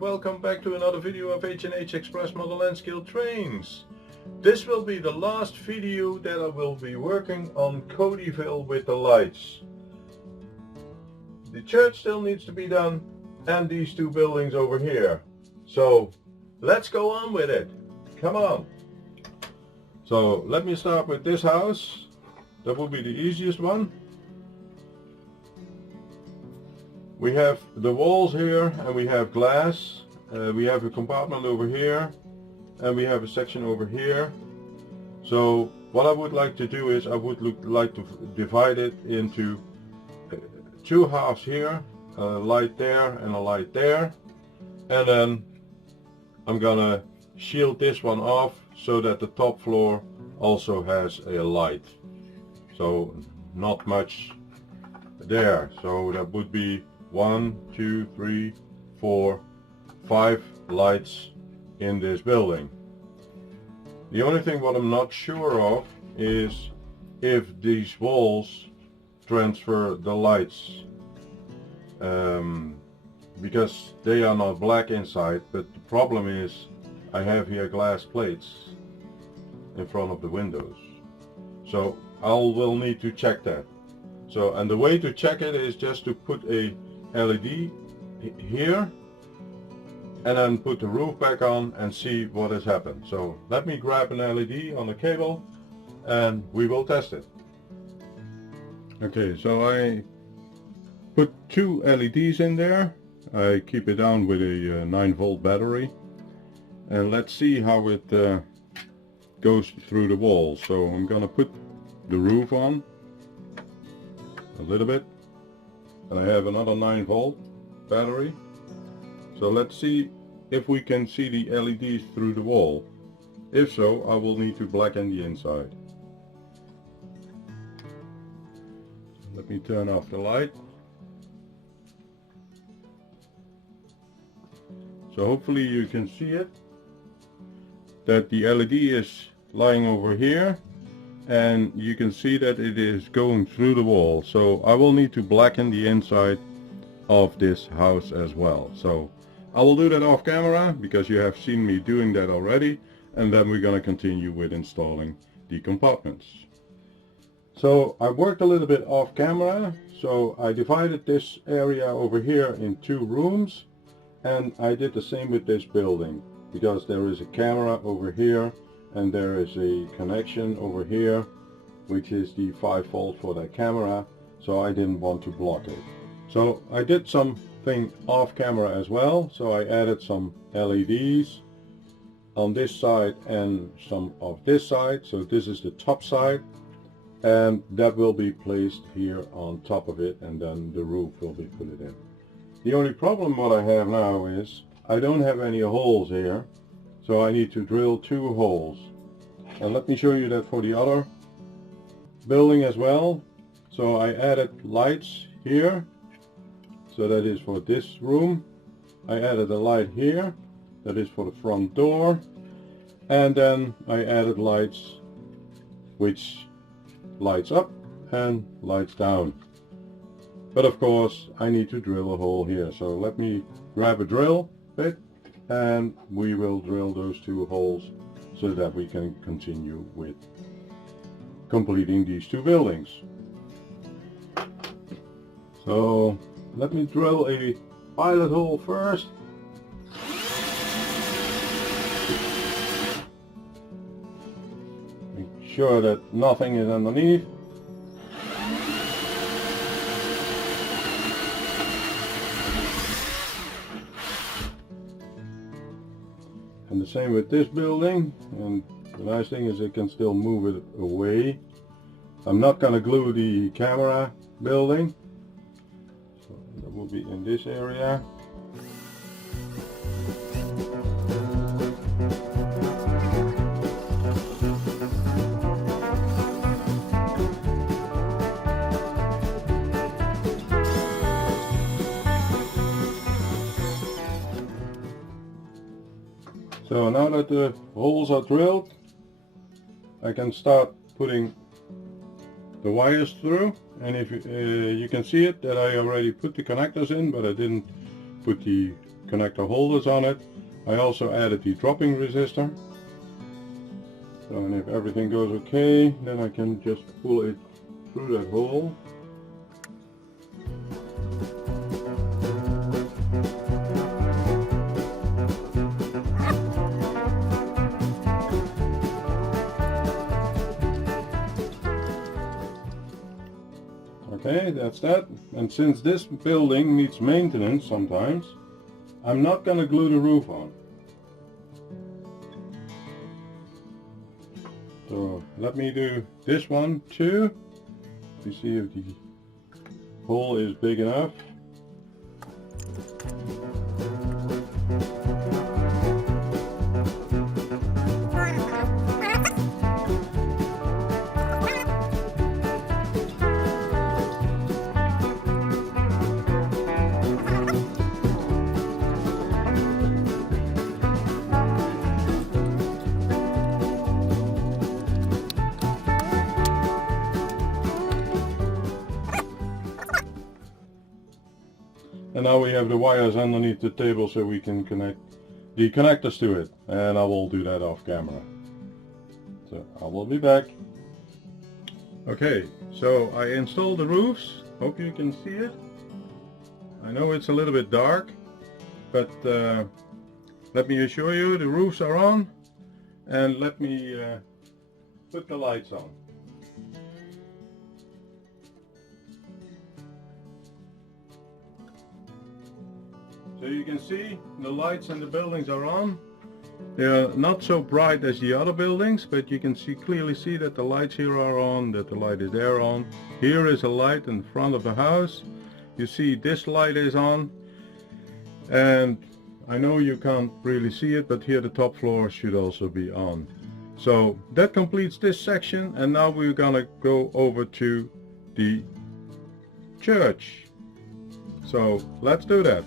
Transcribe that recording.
welcome back to another video of H&H Express model nscale trains. This will be the last video that I will be working on CodyVill with the lights. The church still needs to be done and these two buildings over here. So let's go on with it. Come on. So let me start with this house. That will be the easiest one. We have the walls here and we have glass. We have a compartment over here and we have a section over here. So what I would like to do is I would like to divide it into two halves here, a light there and a light there, and then I'm gonna shield this one off so that the top floor also has a light. So not much there. So that would be 1, 2, 3, 4, 5 lights in this building. The only thing what I'm not sure of is if these walls transfer the lights, because they are not black inside, but the problem is I have here glass plates in front of the windows. So I will need to check that. So, and the way to check it is just to put a LED here and then put the roof back on and see what has happened. So let me grab an LED on the cable and we will test it. Okay, so I put two LEDs in there. I keep it down with a 9-volt battery, and let's see how it goes through the wall. So I'm gonna put the roof on a little bit, and I have another 9-volt battery. So let's see if we can see the LEDs through the wall. If so, I will need to blacken the inside. Let me turn off the light. So hopefully you can see it, that the LED is lying over here, and you can see that it is going through the wall. So I will need to blacken the inside of this house as well. So I will do that off camera because you have seen me doing that already, and then we're going to continue with installing the compartments. So I worked a little bit off camera, so I divided this area over here in 2 rooms, and I did the same with this building because there is a camera over here and there is a connection over here which is the 5-volt for that camera, so I didn't want to block it. So I did something off camera as well. So I added some LEDs on this side and some of this side. So this is the top side, and that will be placed here on top of it, and then the roof will be put in. The only problem what I have now is I don't have any holes here, so I need to drill 2 holes. And let me show you that for the other building as well. So I added lights here, so that is for this room. I added a light here, that is for the front door, and then I added lights which lights up and lights down. But of course I need to drill a hole here, so let me grab a drill bit and we will drill those 2 holes so that we can continue with completing these 2 buildings. So let me drill a pilot hole first. Make sure that nothing is underneath. And the same with this building, and the nice thing is it can still move it away. I'm not going to glue the camera building, so that will be in this area. So now that the holes are drilled, I can start putting the wires through, and if you can see it that I already put the connectors in, but I didn't put the connector holders on it. I also added the dropping resistor. So, and if everything goes okay, then I can just pull it through that hole. Okay, that's that. And since this building needs maintenance sometimes, I'm not going to glue the roof on. So let me do this one too. You see if the hole is big enough. And now we have the wires underneath the table so we can connect the connectors to it. And I will do that off camera. So I will be back. Okay, so I installed the roofs. Hope you can see it. I know it's a little bit dark, but let me assure you the roofs are on. And let me put the lights on. So you can see the lights in the buildings are on. They are not so bright as the other buildings, but you can clearly see that the lights here are on, that the light is there on. Here is a light in front of the house. You see this light is on. And I know you can't really see it, but here the top floor should also be on. So that completes this section, and now we're gonna go over to the church. So let's do that.